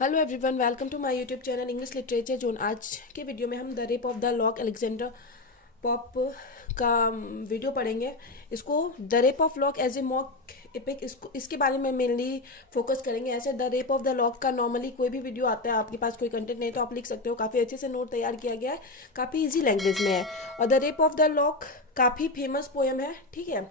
Hello everyone, welcome to my YouTube channel English literature zone. आज के video में हम the rape of the lock Alexander Pope का video पढ़ेंगे। इसको the rape of lock as a mock epic, इसके बारे में मेनली फोकस करेंगे। ऐसे the rape of the lock का नॉर्मली कोई भी वीडियो आता है, आपके पास कोई कंटेंट नहीं तो आप लिख सकते हो। काफ़ी अच्छे से नोट तैयार किया गया है, काफ़ी ईजी लैंग्वेज में है। और the rape of the lock काफ़ी फेमस पोएम है, ठीक है।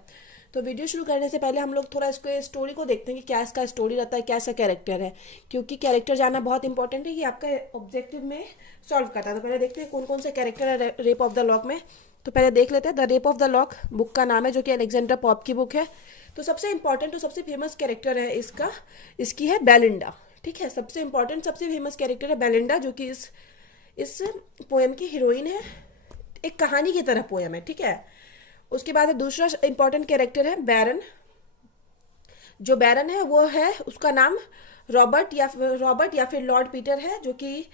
तो वीडियो शुरू करने से पहले हम लोग थोड़ा इसको स्टोरी को देखते हैं कि क्या इसका स्टोरी रहता है, क्या इसका कैरेक्टर है, क्योंकि कैरेक्टर जानना बहुत इंपॉर्टेंट है कि आपका ऑब्जेक्टिव में सॉल्व करता है। तो पहले देखते हैं कौन कौन से कैरेक्टर है रेप ऑफ द लॉक में। तो पहले देख लेते हैं। The rape of the lock book का नाम है, जो कि अलेक्जेंडर पॉप की बुक है। तो सबसे इंपॉर्टेंट और सबसे फेमस कैरेक्टर है इसकी है बेलिंडा, ठीक है। सबसे इंपॉर्टेंट सबसे फेमस कैरेक्टर है बेलिंडा, जो कि इस पोएम की हीरोइन है। एक कहानी की तरह पोएम है, ठीक है। उसके बाद दूसरा इंपॉर्टेंट कैरेक्टर है बैरन। जो बैरन है वो है, उसका नाम रॉबर्ट या फिर लॉर्ड पीटर है, जो कि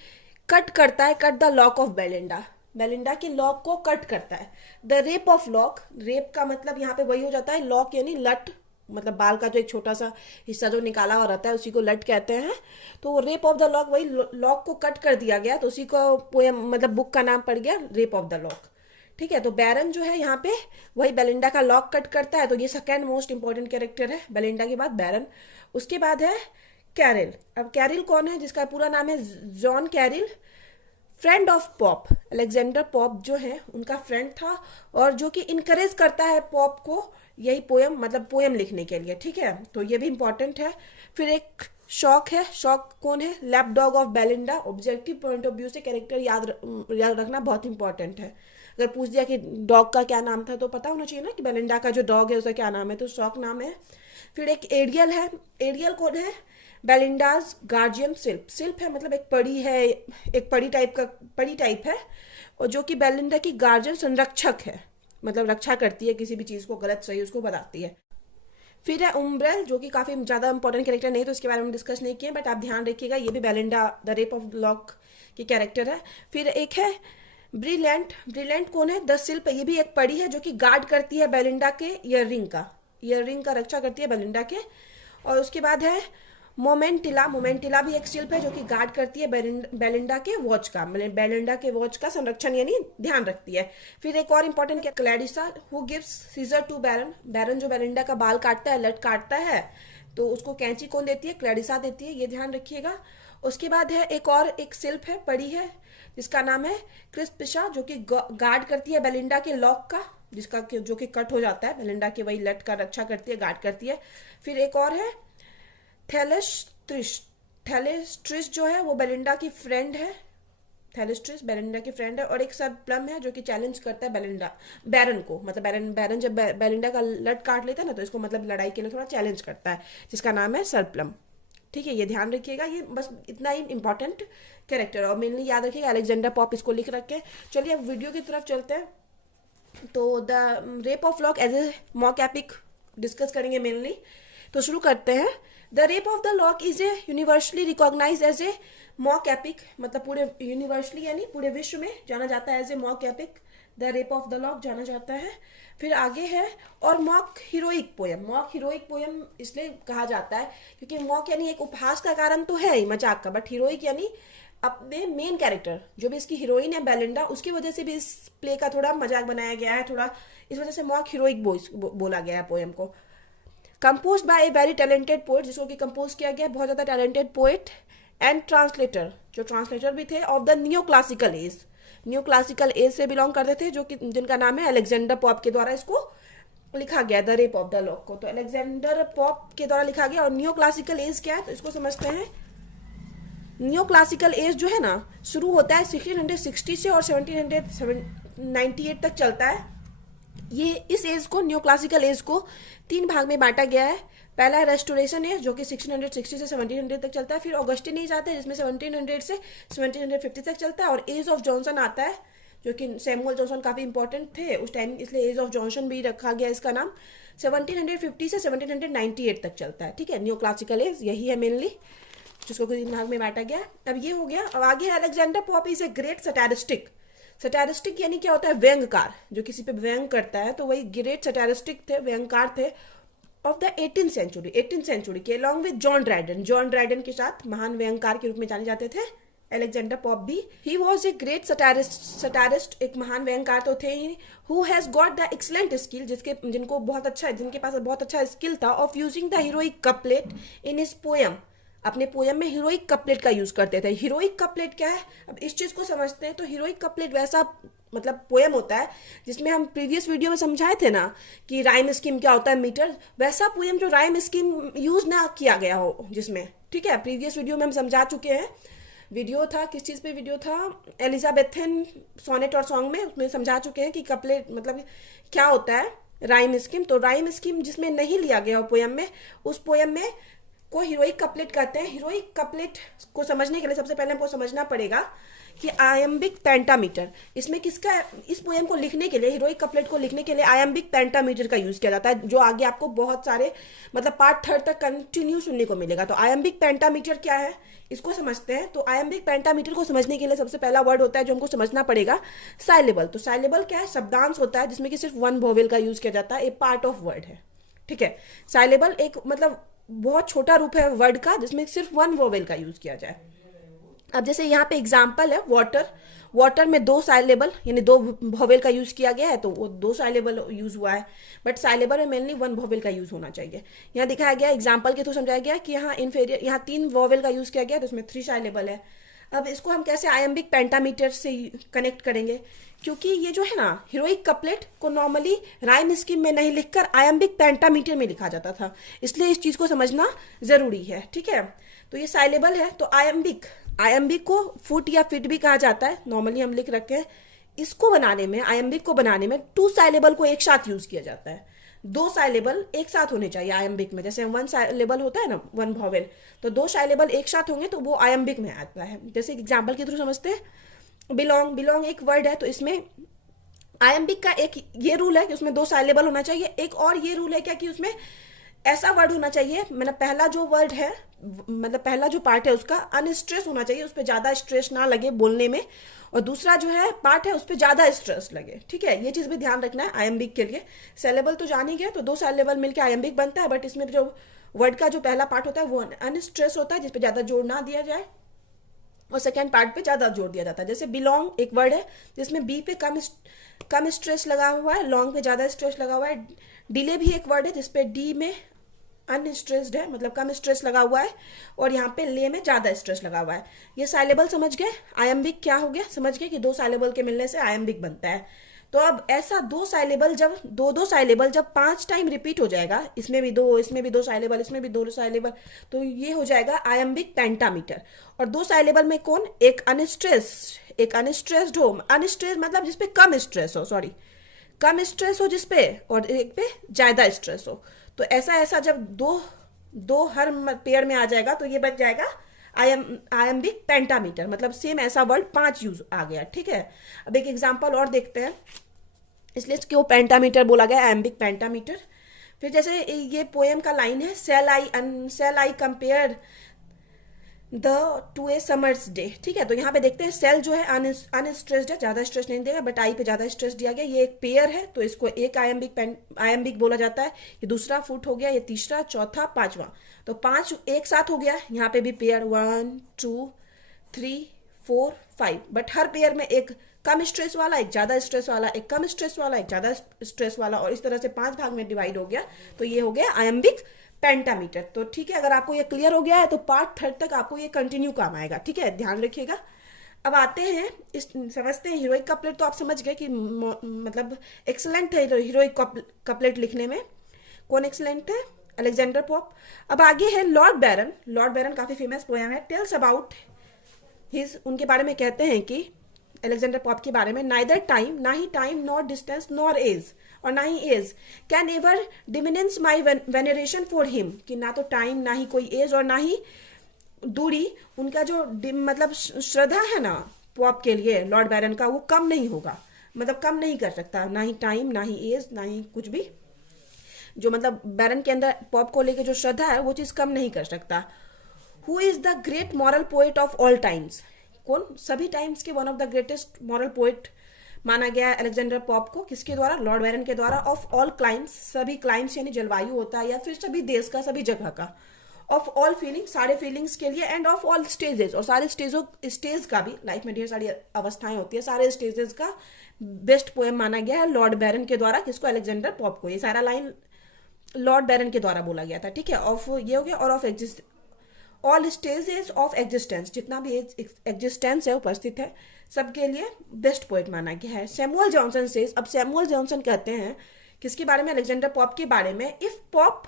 कट करता है, cut the lock of Belinda, Belinda की लॉक को कट करता है। The rape of lock, rape का मतलब यहाँ पे वही हो जाता है, लॉक यानी लट, मतलब बाल का जो एक छोटा सा हिस्सा जो निकाला हुआ रहता है उसी को लट कहते हैं। तो रेप ऑफ द लॉक, वही लॉक को कट कर दिया गया, तो उसी को पोएम मतलब बुक का नाम पड़ गया रेप ऑफ द लॉक, ठीक है। तो बैरन जो है यहाँ पे वही बेलिंडा का लॉक कट करता है, तो ये सेकेंड मोस्ट इंपॉर्टेंट कैरेक्टर है बेलिंडा के बाद बैरन। उसके बाद है कैरिल। अब कैरिल कौन है? जिसका पूरा नाम है John Caryll, friend of Pope. Alexander Pope जो है उनका फ्रेंड था, और जो कि इनकरेज करता है पॉप को यही पोएम मतलब पोएम लिखने के लिए, ठीक है। तो ये भी इंपॉर्टेंट है। फिर एक शॉक है। शॉक कौन है? Lap dog of Belinda. Objective point of view से कैरेक्टर याद रखना बहुत इंपॉर्टेंट है। अगर पूछ दिया कि डॉग का क्या नाम था तो पता होना चाहिए ना कि बेलिंडा का जो डॉग है उसका क्या नाम है, तो शॉक नाम है। फिर एक एरियल है। एरियल कौन है? बेलिंडाज गार्जियन सिल्प। सिल्प है मतलब एक परी है, एक परी टाइप है, और जो कि बेलिंडा की गार्जियन संरक्षक है, मतलब रक्षा करती है, किसी भी चीज़ को गलत सही उसको बताती है। फिर है उम्ब्रेल, जो कि काफ़ी ज़्यादा इंपॉर्टेंट कैरेक्टर नहीं तो इसके बारे में डिस्कस नहीं किए, बट आप ध्यान रखिएगा ये भी Belinda the rape of lock की कैरेक्टर है। फिर एक है ब्रिलियंट। ब्रिलियंट कौन है? द सिल्प। ये भी एक परी है जो कि गार्ड करती है बेलिंडा के ईयर रिंग का रक्षा करती है बेलिंडा के। और उसके बाद है मोमेंटिला। मोमेंटिला भी एक शिल्प है जो कि गार्ड करती है बेलिंडा के वॉच का, मतलब बेलिंडा के वॉच का संरक्षण यानी ध्यान रखती है। फिर एक और इंपॉर्टेंट क्या, Clarissa, who gives scissor to Baron. Baron जो बेलिंडा का बाल काटता है, लट काटता है, तो उसको कैंची कौन देती है? क्लैरिसा देती है, ये ध्यान रखिएगा। उसके बाद है एक शिल्प है, पड़ी है, जिसका नाम है क्रिस्पिशा, जो कि गार्ड करती है बेलिंडा के लॉक का, जिसका जो कि कट हो जाता है, बेलिंडा के वही लट का रक्षा करती है, गार्ड करती है। फिर एक और है थैलेस्ट्रिस। थैलेस्ट्रिस जो है वो बेलिंडा की फ्रेंड है, थैलेस्ट्रिस बेलिंडा की फ्रेंड है। और एक सर प्लम है जो कि चैलेंज करता है बैरन को, मतलब बैरन जब बेलिंडा का लट काट लेता है ना, तो इसको मतलब लड़ाई के लिए थोड़ा चैलेंज करता है, जिसका नाम है सर प्लम, ठीक है। ये ध्यान रखिएगा, ये बस इतना ही इंपॉर्टेंट कैरेक्टर, और मेनली याद रखिएगा अलेक्जेंडर पॉप इसको लिख रखे। चलिए अब वीडियो की तरफ चलते हैं। तो the rape of lock as a mock epic discuss करेंगे मेनली। तो शुरू करते हैं। The rape of the lock is a universally recognise as a mock epic, मतलब पूरे यूनिवर्सली यानी पूरे विश्व में जाना जाता है as a mock epic. The rape of the lock जाना जाता है। फिर आगे है और mock heroic poem. Mock heroic poem इसलिए कहा जाता है क्योंकि मॉक यानी एक उपहास का कारण तो है ही, मजाक का, बट हीरोइक यानी अपने मेन कैरेक्टर जो भी इसकी हीरोइन है बेलिंडा, उसकी वजह से भी इस प्ले का थोड़ा मजाक बनाया गया है, थोड़ा इस वजह से मॉक हीरोइक बोला गया है पोएम को। Compose bye a very talented poet, जिसको कि कंपोज किया गया बहुत ज़्यादा टैलेंटेड पोएट एंड ट्रांसलेटर, जो ट्रांसलेटर भी थे of the new classical as. New classical as से बिलोंग करते थे, जो कि जिनका नाम है अलेक्जेंडर पॉप के द्वारा इसको लिखा गया the rape of the lock को। तो अलेक्जेंडर पॉप के द्वारा लिखा गया। और न्यू क्लासिकल एज क्या है तो इसको समझते हैं। न्यू क्लासिकल एज जो है ना, शुरू होता है 1660 से और 1798 तक चलता है। ये इस एज को, न्यू क्लासिकल एज को 3 भाग में बांटा गया है। पहला है रेस्टोरेशन एज, जो कि 1660 से 1700 तक चलता है। फिर ऑगस्टिन एज आता है, जिसमें 1700 से 1750 तक चलता है। और एज ऑफ जॉनसन आता है, जो कि सैमुअल जॉनसन काफ़ी इंपॉर्टेंट थे उस टाइम, इसलिए एज ऑफ जॉनसन भी रखा गया इसका नाम। 1750 से 1798 तक चलता है, ठीक है। न्यू क्लासिकल एज यही है मेनली, जिसको 3 भाग में बांटा गया। अब ये हो गया। अब आगे है Alexander Pope is a great satiristic. Satiristic यानी क्या होता है? व्यंगकार, जो किसी पे व्यंग करता है, तो वही ग्रेट सटारिस्टिक थे, व्यंगकार थे। ऑफ द 18th सेंचुरी के अलॉन्ग विद जॉन ड्राइडन के साथ महान व्यंगकार के रूप में जाने जाते थे अलेक्जेंडर पॉप भी। ही वॉज ए ग्रेट सटारिस्ट, एक महान व्यंगकार तो थे ही, who has got the excellent skill, जिनके पास बहुत अच्छा स्किल था, of using the heroic couplet in his poem. अपने पोयम में हीरोइक कपलेट का यूज करते थे। हीरोइक कपलेट क्या है, अब इस चीज को समझते हैं। तो हीरोइक कपलेट वैसा मतलब पोयम होता है जिसमें हम प्रीवियस वीडियो में समझाए थे ना कि राइम स्कीम क्या होता है, मीटर, वैसा पोयम जो राइम स्कीम यूज ना किया गया हो जिसमें, ठीक है। प्रीवियस वीडियो में हम समझा चुके हैं। वीडियो था किस चीज़ पे वीडियो था, एलिजाबेथन सोनेट और सॉन्ग में, उसमें समझा चुके हैं कि कपलेट मतलब क्या होता है, राइम स्कीम। तो राइम स्कीम जिसमें नहीं लिया गया हो पोयम में, उस पोयम में को हीरोइक कपलेट कहते हैं। हीरोइक कपलेट को समझने के लिए सबसे पहले हमको समझना पड़ेगा कि आयम्बिक पेंटामीटर, इसमें किसका, इस पोयम को लिखने के लिए, हीरोइक कपलेट को लिखने के लिए आयम्बिक पेंटामीटर का यूज किया जाता है, जो आगे आपको बहुत सारे मतलब पार्ट 3 तक कंटिन्यू सुनने को मिलेगा। तो आयम्बिक पेंटामीटर क्या है, इसको समझते हैं। तो आयम्बिक पेंटामीटर को समझने के लिए सबसे पहला वर्ड होता है जो हमको समझना पड़ेगा, साइलेबल। तो साइलेबल क्या है, शब्दांश होता है जिसमें कि सिर्फ वन वोवेल का यूज किया जाता है, ए पार्ट ऑफ वर्ड है, ठीक है। साइलेबल एक मतलब बहुत छोटा रूप है वर्ड का जिसमें सिर्फ वन वोवेल का यूज किया जाए। अब जैसे यहाँ पे एग्जाम्पल है वाटर में 2 साइलेबल यानी 2 वोवेल का यूज किया गया है, तो वो 2 साइलेबल यूज हुआ है, बट साइलेबल में मेनली 1 वोवेल का यूज होना चाहिए। यहाँ दिखाया गया एग्जाम्पल के थ्रू समझाया गया कि यहाँ इन्फेरियर, यहाँ 3 वोवेल का यूज किया गया तो उसमें 3 साइलेबल है। अब इसको हम कैसे आयम्बिक पेंटामीटर से कनेक्ट करेंगे, क्योंकि ये जो है ना हीरोइक कपलेट को नॉर्मली राइम स्कीम में नहीं लिखकर आयम्बिक पेंटामीटर में लिखा जाता था, इसलिए इस चीज को समझना जरूरी है, ठीक है। तो ये साइलेबल है, तो आयम्बिक को फुट या फिट भी कहा जाता है, नॉर्मली हम लिख रखे हैं। इसको बनाने में, आयम्बिक को बनाने में 2 साइलेबल को एक साथ यूज किया जाता है। 2 साइलेबल एक साथ होने चाहिए आयम्बिक में, जैसे 1 साइलेबल होता है ना 1 वोवेल, तो 2 साइलेबल एक साथ होंगे तो वो आयम्बिक में आता है। जैसे एग्जाम्पल के थ्रू समझते हैं, बिलोंग एक वर्ड है, तो इसमें आयम्बिक का एक ये रूल है कि उसमें 2 साइलेबल होना चाहिए। एक और ये रूल है क्या कि उसमें ऐसा वर्ड होना चाहिए, मतलब पहला जो वर्ड है, मतलब पहला जो पार्ट है उसका अनस्ट्रेस होना चाहिए, उस पर ज्यादा स्ट्रेस ना लगे बोलने में, और दूसरा जो है पार्ट है उस पर ज्यादा स्ट्रेस लगे, ठीक है। ये चीज भी ध्यान रखना है आयम्बिक के लिए। सेलेबल तो जान ही गया, तो 2 सेलेबल मिलकर आयम्बिक बनता है, बट इसमें जो वर्ड का जो पहला पार्ट होता है वो अनस्ट्रेस होता है, जिसपे ज्यादा जोर ना दिया जाए, और सेकेंड पार्ट पे ज्यादा जोर दिया जाता है। जैसे बिलोंग एक वर्ड है जिसमें बी पे कम स्ट्रेस लगा हुआ है, लॉन्ग पे ज्यादा स्ट्रेस लगा हुआ है। डिले भी एक वर्ड है जिसपे डी में अनस्ट्रेस्ड है, मतलब कम स्ट्रेस लगा हुआ है, और यहाँ पे ले में ज्यादा स्ट्रेस लगा हुआ है। ये साइलेबल समझ गए। आयम्बिक क्या हो गया, समझ गए कि 2 साइलेबल के मिलने से आयम्बिक बनता है। तो अब ऐसा 2 साइलेबल जब 2 साइलेबल जब 5 टाइम रिपीट हो जाएगा, इसमें भी 2, इसमें भी 2 साइलेबल, इसमें भी 2 साइलेबल, तो ये हो जाएगा आयम्बिक पेंटामीटर। और 2 साइलेबल में कौन, एक अनस्ट्रेस्ड हो, अनस्ट्रेस मतलब जिसपे कम स्ट्रेस हो, सॉरी कम स्ट्रेस हो जिसपे, और एक पे ज्यादा स्ट्रेस हो। तो ऐसा जब दो हर पेयर में आ जाएगा तो ये बन जाएगा आयम्बिक पेंटामीटर, मतलब सेम ऐसा वर्ड 5 यूज आ गया, ठीक है। अब एक एग्जांपल और देखते हैं, इसलिए क्यों पेंटामीटर बोला गया, आयम्बिक पेंटामीटर। फिर जैसे ये पोएम का लाइन है, shall I compare thee to a summer's day, ठीक है। तो यहाँ पे देखते हैं सेल जो है अनस्ट्रेस्ड है, ज्यादा स्ट्रेस नहीं देगा, बट आई पे ज्यादा स्ट्रेस दिया गया। ये एक पेयर है तो इसको एक आयम्बिक बोला जाता है। ये दूसरा फुट हो गया, ये तीसरा, चौथा, 5वां, तो 5 एक साथ हो गया। यहाँ पे भी पेयर 1 2 3 4 5, बट हर पेयर में एक कम स्ट्रेस वाला, एक ज्यादा स्ट्रेस वाला, एक कम स्ट्रेस वाला, एक ज्यादा स्ट्रेस वाला, और इस तरह से 5 भाग में डिवाइड हो गया। तो ये हो गया आयम्बिक पेंटामीटर। तो ठीक है, अगर आपको ये क्लियर हो गया है तो पार्ट 3 तक आपको ये कंटिन्यू काम आएगा, ठीक है, ध्यान रखिएगा। अब आते हैं समझते हैं हीरोइक कपलेट। तो आप समझ गए कि मतलब एक्सलेंट है हीरोइक कपलेट लिखने में। कौन एक्सलेंट है, अलेक्जेंडर पॉप। अब आगे है लॉर्ड बैरन काफी फेमस पोएम है, टेल्स अबाउट हिज, उनके बारे में कहते हैं कि अलेक्जेंडर पॉप के बारे में, नाइदर टाइम, ना ही time, nor distance, nor age, और ना ही age can ever diminish my veneration for him, कि ना तो टाइम, ना ही कोई एज, और ना ही दूरी, उनका जो मतलब श्रद्धा है ना पॉप के लिए, लॉर्ड बैरन का, वो कम नहीं होगा, मतलब कम नहीं कर सकता, ना ही टाइम, ना ही एज, ना ही कुछ भी। जो मतलब बैरन के अंदर पॉप को लेके जो श्रद्धा है वो चीज कम नहीं कर सकता। Who is the great moral poet of all times, कौन, सभी टाइम्स के one of the greatest moral poet माना गया है अलेक्जेंडर पॉप को, किसके द्वारा? लॉर्ड बैरन के द्वारा। ऑफ ऑल क्लाइम्स, सभी क्लाइम्स यानी जलवायु होता है या फिर सभी देश का, सभी जगह का। ऑफ ऑल फीलिंग्स, सारे फीलिंग्स के लिए। एंड ऑफ ऑल स्टेजेस, और सारे स्टेज का भी, लाइफ में ढेर सारी अवस्थाएं होती है, सारे स्टेजेस का बेस्ट पोएम माना गया है लॉर्ड बैरन के द्वारा। किसको? अलेक्जेंडर पॉप को। ये सारा लाइन लॉर्ड बैरन के द्वारा बोला गया था, ठीक है। ऑफ ये हो गया। और of all stages of existence, जितना भी एग्जिस्टेंस है, उपस्थित है, सबके लिए बेस्ट पोएट माना गया है। सैमुअल जॉनसन से, अब सैमुअल जॉनसन कहते हैं किसके बारे में? अलेक्जेंडर पॉप के बारे में। If Pope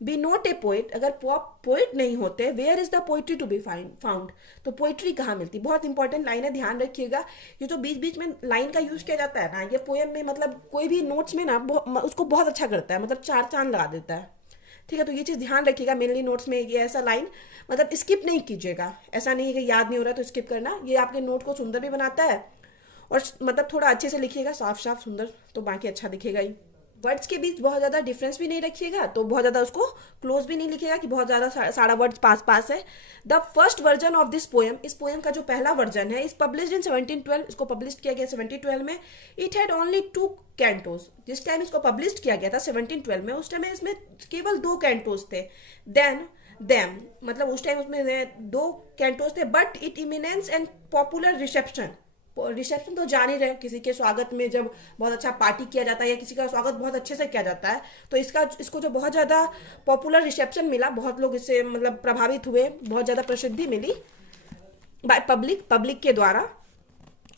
be not a poet, अगर पॉप पोइट नहीं होते, where is the poetry to be found, तो पोइट्री कहाँ मिलती? बहुत इंपॉर्टेंट लाइन है, ध्यान रखिएगा। ये जो बीच बीच में लाइन का यूज किया जाता है ना, ये पोएम में मतलब कोई भी नोट्स में ना उसको बहुत अच्छा करता है, मतलब चार चांद लगा देता है, ठीक है। तो ये चीज़ ध्यान रखिएगा, मेनली नोट्स में ये ऐसा लाइन मतलब स्किप नहीं कीजिएगा। ऐसा नहीं है कि याद नहीं हो रहा तो स्किप करना, ये आपके नोट को सुंदर भी बनाता है। और मतलब थोड़ा अच्छे से लिखिएगा, साफ साफ सुंदर, तो बाकी अच्छा दिखेगा ही। वर्ड्स के बीच बहुत ज़्यादा डिफरेंस भी नहीं रखिएगा, तो बहुत ज़्यादा उसको क्लोज भी नहीं लिखिएगा कि बहुत ज़्यादा सारा वर्ड्स पास पास है। The first version of this poem, इस पोएम का जो पहला वर्जन है, इस पब्लिश्ड इन 1712, इसको पब्लिश किया गया 1712 में। इट हैड ओनली 2 कैंटोज, जिस टाइम इसको पब्लिश किया गया था 1712 में, उस टाइम इसमें केवल 2 कैंटोज थे। देम मतलब उस टाइम उसमें 2 कैंटोज थे। But it eminence and popular reception तो जान ही रहे, किसी के स्वागत में जब बहुत अच्छा पार्टी किया जाता है या किसी का स्वागत बहुत अच्छे से किया जाता है, तो इसको जो बहुत ज़्यादा पॉपुलर रिसेप्शन मिला, बहुत लोग इससे मतलब प्रभावित हुए, बहुत ज़्यादा प्रसिद्धि मिली बाय पब्लिक के द्वारा।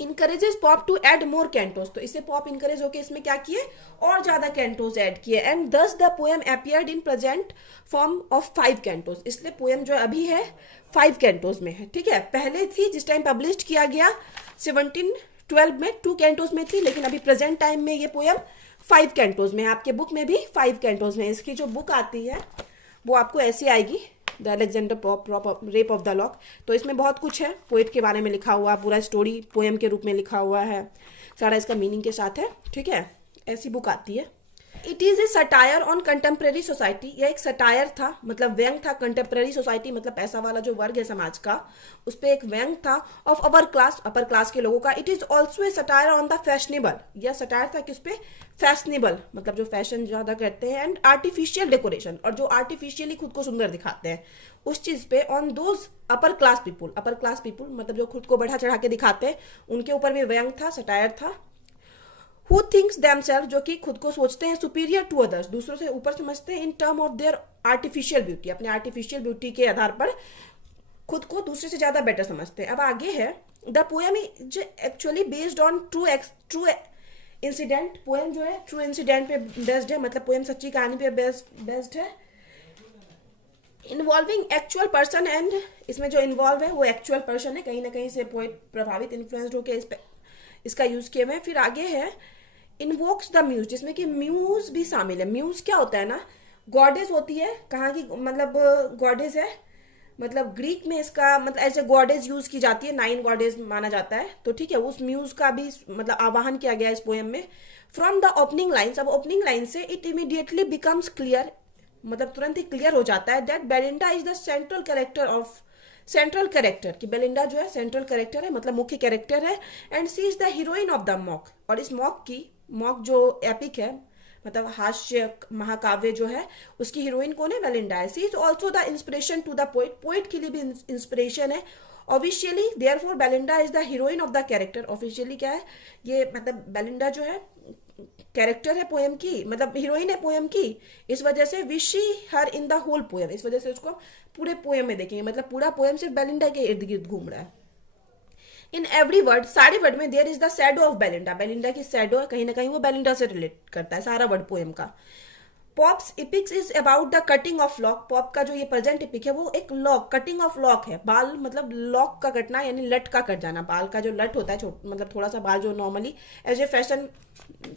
Encourages Pope to add more cantos, तो इससे पॉप इनकरेज होकर इसमें क्या किए? और ज्यादा कैंटोस ऐड किए। एंड दस the poem appeared in present form of 5 Cantos, इसलिए पोएम जो अभी है 5 कैंटोस में है, ठीक है। पहले थी जिस टाइम पब्लिश किया गया 1712 में 2 कैंटोस में थी, लेकिन अभी प्रेजेंट टाइम में ये पोएम 5 कैंटोस में है। आपके बुक में भी 5 कैंटोस में। इसकी जो बुक आती है वो आपको ऐसी आएगी, the Alexander Pope rape of the lock. तो इसमें बहुत कुछ है, पोएट के बारे में लिखा हुआ, पूरा स्टोरी पोएम के रूप में लिखा हुआ है, सारा इसका मीनिंग के साथ है, ठीक है। ऐसी बुक आती है। It is a satire on contemporary society, यह एक सटायर था, मतलब व्यंग था। कंटेम्प्रेरी सोसाइटी मतलब पैसा वाला जो वर्ग है समाज का, उस पर एक व्यंग था। ऑफ अपर क्लास के लोगों का। It is also a satire on the fashionable, यह सटायर था किस पे? फैशनेबल, मतलब जो फैशन ज्यादा करते हैं। एंड आर्टिफिशियल डेकोरेशन, और जो आर्टिफिशियली खुद को सुंदर दिखाते हैं, उस चीज पे। On those upper class people मतलब जो खुद को बढ़ा चढ़ा के दिखाते हैं, उनके ऊपर भी व्यंग था, सटायर था। हु थिंक्स देमसेल्फ, जो कि खुद को सोचते हैं सुपीरियर टू अदर्स, दूसरों से ऊपर समझते हैं। In term of their artificial beauty, अपने आर्टिफिशियल ब्यूटी के आधार पर खुद को दूसरे से ज्यादा बेटर समझते हैं। अब आगे है, the poem is actually based on true incident, poem जो है ट्रू इंसिडेंट पे बेस्ड है, मतलब पोएम सच्ची कहानी पे बेस्ड है। इन्वॉल्विंग एक्चुअल पर्सन, एंड इसमें जो इन्वॉल्व है वो एक्चुअल पर्सन है, कहीं ना कहीं से पोएट प्रभावित इन्फ्लुएंस्ड होकर इसका यूज किए हुए हैं। फिर आगे है इन्वोक्स द म्यूज, जिसमें कि म्यूज भी शामिल है। म्यूज क्या होता है ना, गॉडेस होती है, कहाँ की मतलब गॉडेस है, मतलब ग्रीक में इसका मतलब ऐसे गॉडेस यूज की जाती है, 9 गॉडेस माना जाता है, तो ठीक है। उस म्यूज का भी मतलब आवाहन किया गया इस पोएम में। फ्रॉम द ओपनिंग लाइन्स, अब ओपनिंग लाइन से इट इमीडिएटली बिकम्स क्लियर, मतलब तुरंत ही क्लियर हो जाता है, that Belinda is the central character, कि बेलिंडा जो है सेंट्रल कैरेक्टर है, मतलब मुख्य कैरेक्टर है। And she is the heroine of the mock, और इस मॉक जो एपिक है, मतलब हास्य महाकाव्य जो है, उसकी हीरोइन कौन है? बेलिंडा है। She is also the inspiration to the poet के लिए भी इंस्पिरेशन है। Officially therefore Belinda is the heroine of the character, officially क्या है ये, मतलब बेलिंडा जो है कैरेक्टर है पोएम की, मतलब हीरोइन है पोएम की, इस वजह से विशी हर इन द होल पोएम, इस वजह से उसको पूरे पोएम में देखेंगे, मतलब पूरा पोएम सिर्फ बेलिंडा के इर्द गिर्द घूम रहा है। इन एवरी वर्ड, सारे वर्ड में there is the shadow of Belinda, Belinda की शैडो है, कहीं ना कहीं वो बेलिंडा से रिलेट करता है सारा वर्ड पोएम का। Pops इपिक्स is about the cutting of lock, pop का जो ये प्रेजेंट इपिक है वो एक लॉक, कटिंग ऑफ लॉक है, बाल मतलब लॉक का कटना, यानी लट का कट जाना, बाल का जो लट होता है मतलब थोड़ा सा बाल जो normally as a fashion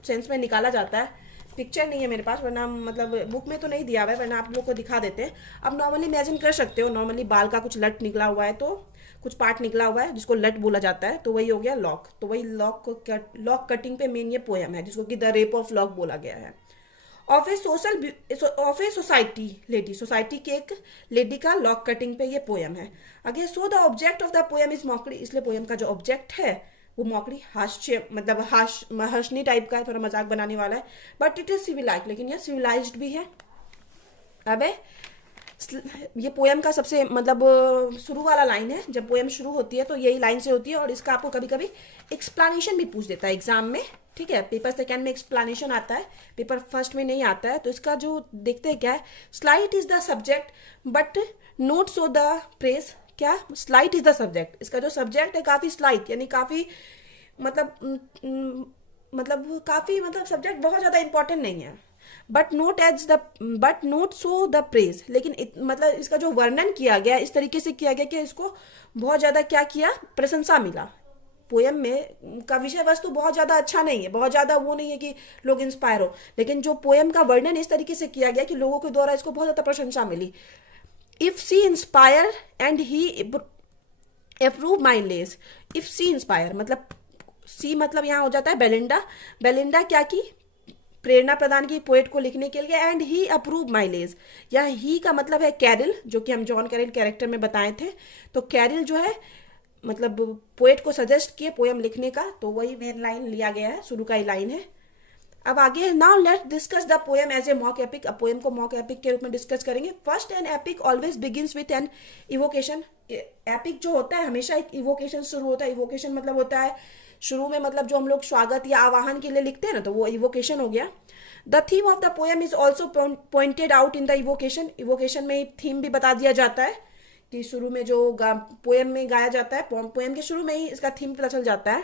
sense में निकाला जाता है। पिक्चर नहीं है मेरे पास, वरना मतलब बुक में तो नहीं दिया हुआ है, वरना आप लोग को दिखा देते हैं। अब नॉर्मली इमेजिन कर सकते हो, नॉर्मली बाल का कुछ लट निकला हुआ है, तो कुछ पार्ट निकला हुआ है जिसको लट बोला जाता है, तो वही हो गया लॉक। तो वही लॉक कटिंग पे मेन ये पोएम है, जिसको कि द रेप ऑफ लॉक बोला गया है। Of a society lady, society के एक लेडी का लॉक कटिंग पे ये पोएम है। आगे so the object of the poem is mockery, इसलिए पोएम का जो ऑब्जेक्ट है वो मॉकरी हास्य मतलब हर्षनी टाइप का है, थोड़ा मजाक बनाने वाला है, बट इट इज सिविलाइज, लेकिन यह सिविलाइज्ड भी है। अब है ये पोएम का सबसे मतलब शुरू वाला लाइन है, जब पोएम शुरू होती है तो यही लाइन से होती है, और इसका आपको कभी कभी एक्सप्लेनेशन भी पूछ देता है एग्जाम में, ठीक है। पेपर सेकेंड में एक्सप्लेनेशन आता है, पेपर फर्स्ट में नहीं आता है। तो इसका जो देखते हैं क्या है, slight is the subject but note so the press. क्या स्लाइट इज द सब्जेक्ट, इसका जो सब्जेक्ट है काफी स्लाइट यानी काफी मतलब काफी मतलब सब्जेक्ट बहुत ज्यादा इंपॉर्टेंट नहीं है, but note so the praise, लेकिन मतलब इसका जो वर्णन किया गया इस तरीके से किया गया कि इसको बहुत ज्यादा क्या किया, प्रशंसा मिला। पोयम में का विषय वस्तु बहुत ज्यादा अच्छा नहीं है, बहुत ज्यादा वो नहीं है कि लोग इंस्पायर हो, लेकिन जो पोयम का वर्णन इस तरीके से किया गया कि लोगों के द्वारा इसको बहुत ज्यादा प्रशंसा मिली। If she inspire and he approve my lays. If she inspire मतलब सी मतलब यहाँ हो जाता है बेलिंडा। बेलिंडा क्या की, प्रेरणा प्रदान की पोएट को लिखने के लिए, and he approve my less. यहाँ ही का मतलब है कैरिल, जो कि हम जॉन कैरिल कैरेक्टर में बताए थे। तो कैरिल जो है मतलब पोएट को सजेस्ट किए पोएम लिखने का, तो वही मेन लाइन लिया गया है, शुरू का ही लाइन है। अब आगे है, now let's discuss the poem as a mock epic. अब पोएम को मॉक एपिक के रूप में डिस्कस करेंगे। First, an epic always begins with an invocation. Epic जो होता है हमेशा एक इवोकेशन शुरू होता है। इवोकेशन मतलब होता है शुरू में, मतलब जो हम लोग स्वागत या आवाहन के लिए लिखते हैं ना, तो वो इवोकेशन हो गया। The theme of the poem is also pointed out in the invocation. Invocation में थीम भी बता दिया जाता है कि शुरू में जो पोएम में गाया जाता है, पोएम के शुरू में ही इसका थीम पता चल जाता है।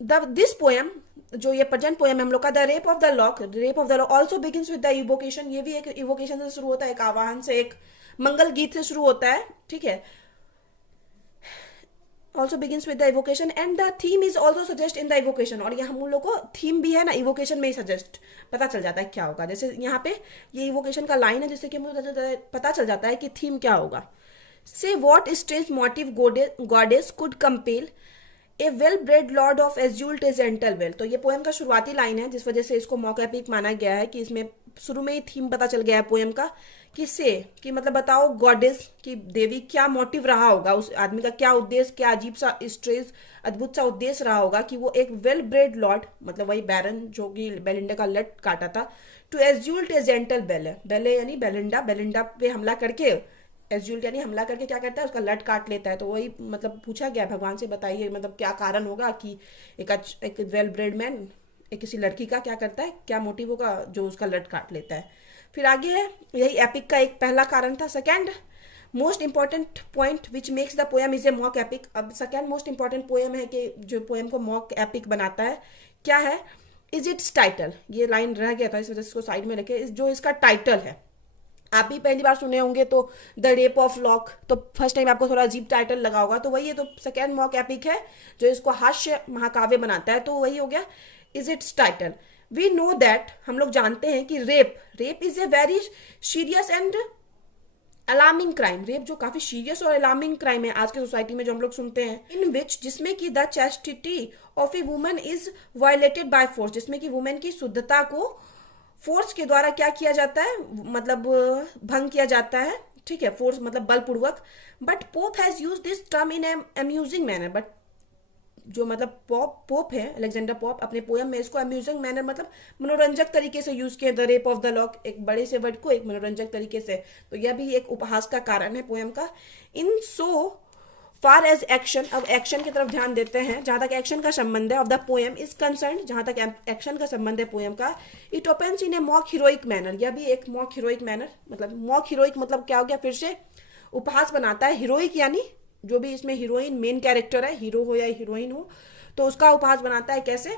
दिस पोएम, जो ये प्रेजेंट पोएम है हम लोग का, the rape of the Lock also begins with the invocation. ये भी एक इवोकेशन से शुरू होता है, एक आवाहन से, एक मंगल गीत से शुरू होता है, ठीक है। Also begins with the invocation and the theme is also suggest in the invocation. और यहाँ हम लोग को थीम भी है ना, इवोकेशन में ही सजेस्ट पता चल जाता है क्या होगा। जैसे यहाँ पे ये इवोकेशन का लाइन है, जिससे कि मुझे पता चल जाता है कि थीम क्या होगा। Say what strange motive goddess could compel a well bred lord of assault is gentle belle. तो ये पोएम का शुरुआती लाइन है, जिस वजह से इसको मॉक एपिक माना गया है कि इसमें शुरू में ही थीम पता चल गया है पोएम का कि मतलब बताओ गॉडेस की देवी क्या मोटिव रहा होगा, उस आदमी का क्या उद्देश्य, क्या अजीब सा स्ट्रेस अद्भुत सा उद्देश्य रहा होगा कि वो एक वेल ब्रेड लॉर्ड मतलब वही बैरन जो कि बेलिंडा का लट काटा था, टू एज्यूल्ट ए जेंटल बेले। बेले यानी बेलिंडा पे हमला करके, एज्यूल्ट यानी हमला करके क्या करता है, उसका लट काट लेता है। तो वही मतलब पूछा गया भगवान से, बताइए मतलब क्या कारण होगा कि एक वेल ब्रेड मैन एक किसी लड़की का क्या करता है, क्या मोटिव होगा जो उसका लट काट लेता है। फिर आगे है, यही एपिक का एक पहला कारण था। Second most important point which makes the poem is a mock epic. अब सेकेंड मोस्ट इंपॉर्टेंट पोएम है कि जो पोएम को मॉक एपिक बनाता है क्या है, इज इट्स टाइटल। ये लाइन रह गया था, इस वजह से इसको साइड में रखे। जो इसका टाइटल है, आप भी पहली बार सुने होंगे तो द रेप ऑफ लॉक, तो फर्स्ट टाइम आपको थोड़ा अजीब टाइटल लगा होगा, तो वही है। तो सेकेंड मॉक एपिक है जो इसको हास्य महाकाव्य बनाता है, तो वही हो गया is its title. We know that, हम लोग जानते हैं कि rape is a very serious and alarming crime. Rape जो काफी सीरियस और अलार्मिंग क्राइम है आज के सोसाइटी में जो हम लोग सुनते हैं, इन विच जिसमें कि the chastity of a woman is violated by force, जिसमें कि वुमेन की शुद्धता को फोर्स के द्वारा क्या किया जाता है, मतलब भंग किया जाता है, ठीक है, फोर्स मतलब बलपूर्वक। But pope has use this term in amusing manner. But जो मतलब पोप है अलेक्जेंडर पोप, अपने पोएम में इसको अम्यूजिंग मैनर मतलब मनोरंजक तरीके से यूज किया, the rape of the lock, एक बड़े से वर्ड को एक मनोरंजक तरीके से। तो यह भी एक उपहास का कारण है पोएम का। इन सो फार एज एक्शन, अब एक्शन की तरफ ध्यान देते हैं। जहां तक एक्शन का संबंध है of the poem is concern, जहां तक एक्शन का संबंध है पोएम का, it opens in A mock heroic manner. यह भी एक मॉक हीरोइक मैनर, मतलब मॉक हीरोइक मतलब क्या हो गया, फिर से उपहास बनाता है। हीरोइक यानी जो भी इसमें हीरोइन मेन कैरेक्टर है, हीरो हो या हीरोइन हो, तो उसका उपहास बनाता है। कैसे,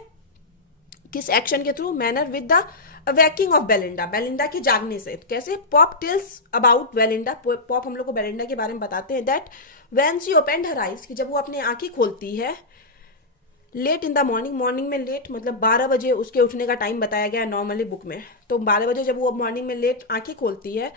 किस एक्शन के through, manner with the awaking of Belinda के जागने से। कैसे, pop tells about Belinda, pop हम लोग को बेलिंडा के बारे में बताते हैं that when she opened her eyes, कि जब वो अपनी आंखें खोलती है, लेट इन द मॉर्निंग में लेट मतलब 12 बजे उसके उठने का टाइम बताया गया है नॉर्मली बुक में, तो 12 बजे जब वो मॉर्निंग में लेट आंखें खोलती है,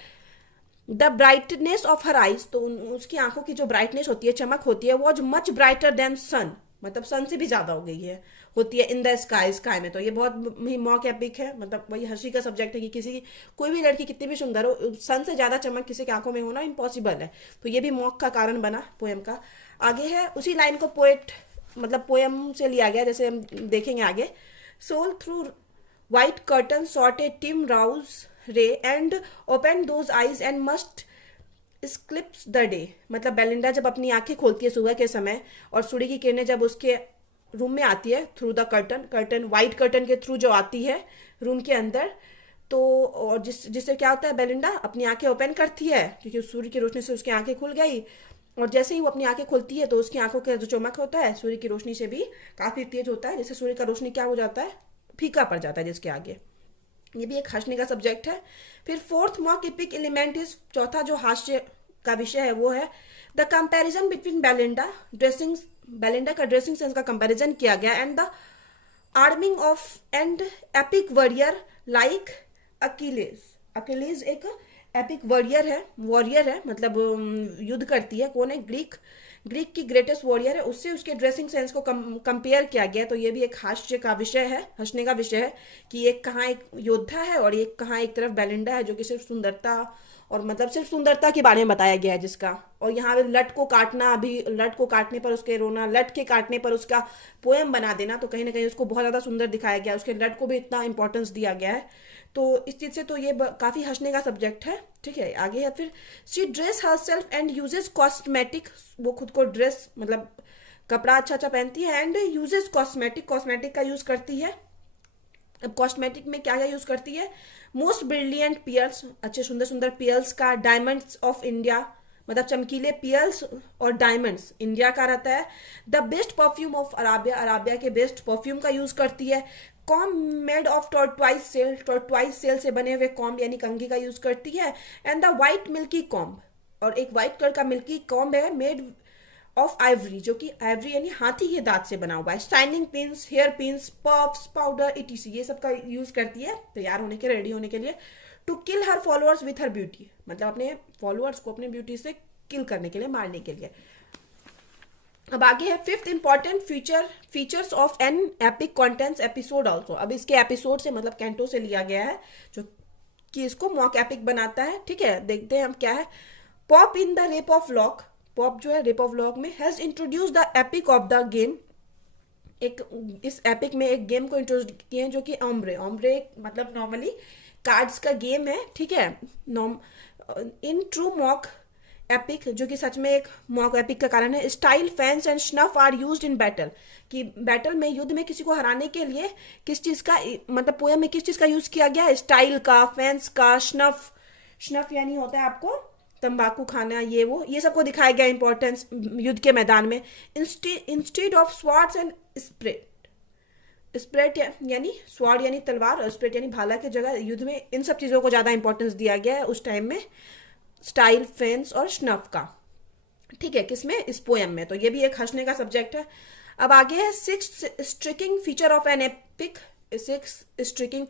the brightness of her eyes, तो उसकी आंखों की जो ब्राइटनेस होती है, चमक होती है, वॉज मच ब्राइटर देन सन, मतलब सन से भी ज्यादा हो गई है, होती है इन द स्काई में। तो ये बहुत ही मॉक एपिक है, मतलब वही हंसी का सब्जेक्ट है कि किसी की कोई भी लड़की कितनी भी सुंदर हो, सन से ज्यादा चमक किसी की आंखों में होना इम्पॉसिबल है। तो ये भी मॉक का कारण बना पोएम का। आगे है, उसी लाइन को पोएट मतलब पोएम से लिया गया, जैसे हम देखेंगे आगे। Sol through white curtain shot a timorous ray and open those eyes and must eclipse the day. मतलब बेलिंडा जब अपनी आंखें खोलती है सुबह के समय और सूर्य की किरणें जब उसके रूम में आती है through the curtain, curtain white curtain के थ्रू जो आती है रूम के अंदर, तो और जिससे क्या होता है, बेलिंडा अपनी आंखें ओपन करती है क्योंकि सूर्य की रोशनी से उसकी आंखें खुल गई। और जैसे ही वो अपनी आंखें खोलती है तो उसकी आंखों का जो चमक होता है सूर्य की रोशनी से भी काफी तेज होता है, जिससे सूर्य का रोशनी क्या हो जाता है, फीका पड़ जाता है जिसके आगे। ये भी एक हंसने का सब्जेक्ट है। फिर fourth mock epic element is, चौथा जो हास्य का विषय है वो है the comparison between Belinda dressing, Belinda का ड्रेसिंग सेंस का कंपैरिजन किया गया and the arming of and epic warrior like Achilles. Achilles एक एपिक वॉरियर है मतलब युद्ध करती है, कौन है, ग्रीक, ग्रीक की ग्रेटेस्ट वॉरियर है, उससे उसके ड्रेसिंग सेंस को कंपेयर किया गया। तो ये भी एक हास्य का विषय है, हंसने का विषय है कि एक कहाँ एक योद्धा है और एक कहाँ एक तरफ बेलिंडा है जो कि सिर्फ सुंदरता और मतलब सिर्फ सुंदरता के बारे में बताया गया है जिसका। और यहाँ पे लट को काटना, अभी लट को काटने पर उसके रोना, लट के काटने पर उसका पोएम बना देना, तो कहीं ना कहीं उसको बहुत ज़्यादा सुंदर दिखाया गया है, उसके लट को भी इतना इंपॉर्टेंस दिया गया है। तो इस चीज़ से तो ये काफ़ी हंसने का सब्जेक्ट है। ठीक है, आगे है फिर she dress her self and uses cosmetic, वो खुद को ड्रेस मतलब कपड़ा अच्छा अच्छा पहनती है एंड यूजेस कॉस्मेटिक, कॉस्मेटिक का यूज़ करती है। अब कॉस्मेटिक में क्या क्या यूज करती है, मोस्ट ब्रिलियंट पियर्स, अच्छे सुंदर सुंदर पियर्स का, डायमंड्स ऑफ इंडिया मतलब चमकीले पियर्स और डायमंड्स इंडिया का रहता है। The best perfume of Arabia, Arabia के बेस्ट परफ्यूम का यूज करती है। Comb made of tortoise shell, tortoise shell से बने हुए कॉम्ब यानी कंघी का यूज करती है। And the white milky comb, और एक वाइट कलर का मिल्की कॉम्ब है मेड ऑफ आइवरी, जो कि आइवरी यानी हाथी के दांत से बना हुआ है। Shining pins, hair pins, puffs, powder etc ये सब का यूज करती है तैयार होने के, रेडी होने के लिए। To kill her followers with her beauty, मतलब अपने फॉलोअर्स को अपने ब्यूटी से किल करने के लिए, मारने के लिए। अब आगे है fifth important features of an epic contents episode also. अब इसके एपिसोड से मतलब कैंटो से लिया गया है जो कि इसको मॉक एपिक बनाता है। ठीक है, देखते हैं हम क्या है। Pop in the rape of lock, pop जो है रेप ऑफ लॉक में has introduce the epic of the game, एक इस एपिक में एक गेम को इंट्रोड्यूस किए हैं जो कि ओम्ब्रे, ओम्ब्रे मतलब नॉर्मली कार्ड्स का गेम है। ठीक है, इन ट्रू मॉक एपिक, जो कि सच में एक मॉक एपिक का कारण है। Style, fans and snuff are used in battle, कि बैटल में युद्ध में किसी को हराने के लिए किस चीज का मतलब पोएम में किस चीज का यूज किया गया है, स्टाइल का, फैंस का, स्नफ, स्नफ यानी होता है आपको तंबाकू खाना, ये सबको दिखाया गया इंपॉर्टेंस युद्ध के मैदान में। Instead of swords and spread, spread यानी स्वार्ड यानी तलवार और स्प्रेट यानी भाला की जगह युद्ध में इन सब चीज़ों को ज़्यादा इंपॉर्टेंस दिया गया है उस टाइम में, स्टाइल, फेंस और स्नफ का। ठीक है, किसमें, इस पोएम में। तो ये भी एक हंसने का सब्जेक्ट है। अब आगे है six striking feature of an epic, six striking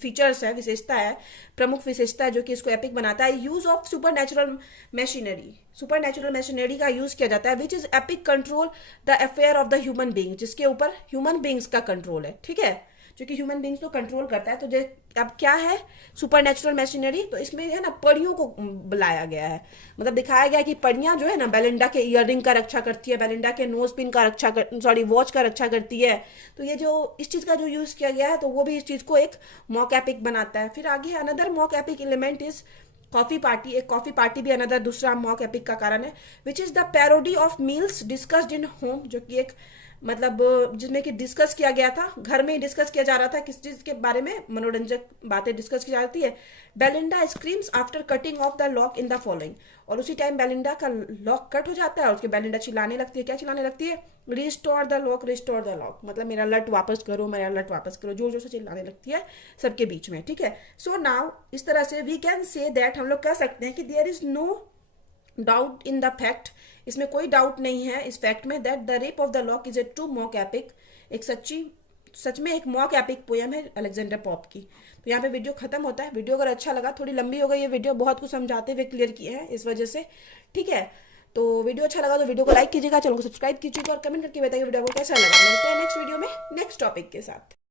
features है, विशेषता है, प्रमुख विशेषता है जो कि इसको एपिक बनाता है। Use of super natural machinery, super natural machinery का यूज किया जाता है। Which is epic control the affair of the human being, जिसके ऊपर ह्यूमन बींग्स का कंट्रोल है। ठीक है, जो कि ह्यूमन बींग्स को कंट्रोल करता है। तो अब क्या है सुपर नेचुरल मशीनरी, तो इसमें है ना परियों को बुलाया गया है, मतलब दिखाया गया है कि परियां जो है ना बेलिंडा के ईयररिंग का रक्षा करती है, बेलिंडा के नोज पिन का रक्षा सॉरी वॉच का रक्षा करती है। तो ये जो इस चीज का जो यूज किया गया है तो वो भी इस चीज को एक मॉक एपिक बनाता है। फिर आगे another mock epic element is coffee party, एक कॉफी पार्टी भी अनदर दूसरा मॉक एपिक का कारण है। Which is the parody of meals discussed in home, जो कि एक मतलब जिसमें कि डिस्कस किया गया था, घर में ही डिस्कस किया जा रहा था किस चीज के बारे में, मनोरंजक बातें डिस्कस की जाती है। Belinda screams after cutting of the lock in the following, और उसी टाइम बेलिंडा का लॉक कट हो जाता है और उसके बेलिंडा चिल्लाने लगती है। क्या चिल्लाने लगती है, restore the lock, restore the lock, मतलब मेरा लट वापस करो, मेरा लट वापस करो, जोर जोर से चिल्लाने लगती है सबके बीच में। ठीक है, सो नाउ इस तरह से वी कैन से दैट, हम लोग कह सकते हैं कि there is no doubt in the fact, इसमें कोई डाउट नहीं है इस फैक्ट में, that the rape of the lock is a true mock epic, एक सच में एक मॉक एपिक पोएम है अलेक्जेंडर पॉप की। तो यहाँ पे वीडियो खत्म होता है। वीडियो अगर अच्छा लगा, थोड़ी लंबी हो गई ये वीडियो, बहुत कुछ समझाते हुए क्लियर किए हैं इस वजह से। ठीक है, तो वीडियो अच्छा लगा तो वीडियो को लाइक कीजिएगा, चैनल को सब्सक्राइब कीजिएगा और कमेंट करके बताइए वीडियो को कैसा लगा। मिलते हैं नेक्स्ट वीडियो में नेक्स्ट टॉपिक के साथ।